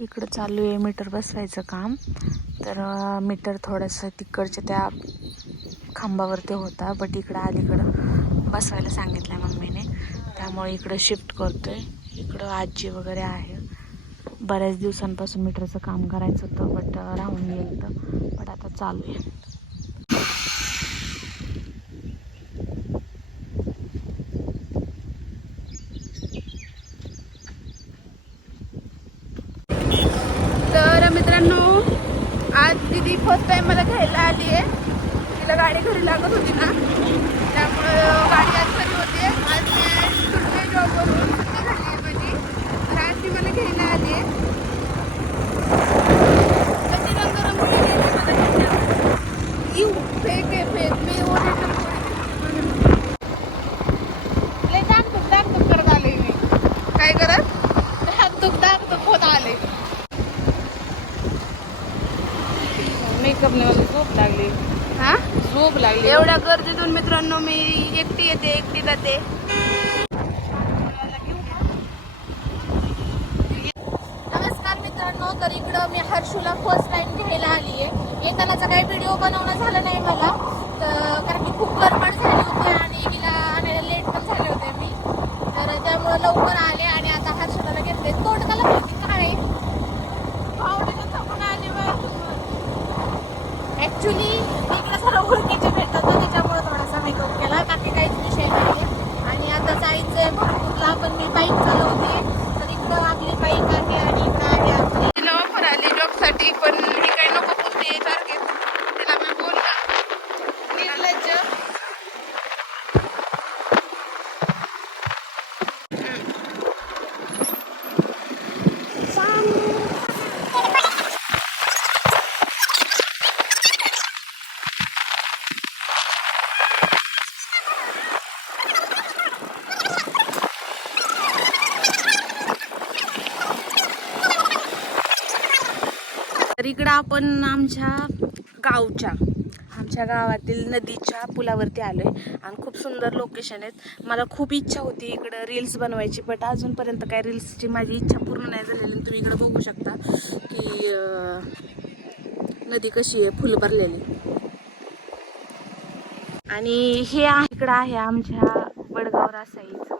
इकडं चालू आहे मीटर बसवायचं काम. तर मीटर थोडंसं तिकडच्या त्या खांबावरती होता बट इकडं अलीकडं बसवायला सांगितलं आहे मम्मीने. त्यामुळे इकडं शिफ्ट करतो आहे इकडं आजी वगैरे आहे. बऱ्याच दिवसांपासून मीटरचं काम करायचं होतं बट राहून गेलं तर बट आता चालू आहे तर मित्रांनो आज दीदी फर्स्ट टाइम मला घ्यायला आली आहे. तिला गाडी घरी लागत होती ना. त्यामुळं गाडी आज घरी होते. आज मी सुट्टी जॉबवरून सुट्टी झाली आहे माझी. तर आज ती मला घ्यायला आली आहे. फेक आहे फेक मी ओरिजिनल लय दागदुग दागदुग करत आले मी काय करत दागदुग दागदुग होत आले मेकअपने मला झोप लागली. हा? झोप लागली. एवढ्या गर्दीतून मित्रांनो मी एकटी येते एकटी जाते. नमस्कार मित्रांनो तर इकडं मी हर्षूला फर्स्ट टाइम घ्यायला आली आहे येतानाचा काही व्हिडिओ बनवणं झालं नाही मला. तर कारण की खूप गडबड झाली होती आणि हिला आणायला लेट पण झाले होते मी. तर त्यामुळं लवकर आले आणि आता हर्षूला घेतले तोंडाला माहिती काय आहे? आवडीनं थकून आले ऍक्च्युली इकडे सर्व ओळखीचे भेटतात ना त्याच्यामुळे थोडासा मेकअप केला बाकी काहीच विषय नाही आणि आता जायचंय भरपूरला पण मी बाईक चालवते तर इकडं आपली बाईक आहे आणि इकडं आहे आपली तिला ऑफर आली जॉबसाठी पण मी काही नको बोलते सारखे तिला मी बोलला निर्लज्ज तर इकडं आपण आमच्या गावच्या आमच्या गावातील नदीच्या पुलावरती आलो आहे आणि खूप सुंदर लोकेशन आहेत. मला खूप इच्छा होती इकडं रील्स बनवायची बट अजूनपर्यंत काय रील्सची माझी इच्छा पूर्ण नाही झालेली. आणि तुम्ही इकडं बघू शकता की नदी कशी आहे फुल भरलेली. आणि हे इकडं आहे आमच्या वडगाव रासाईचं.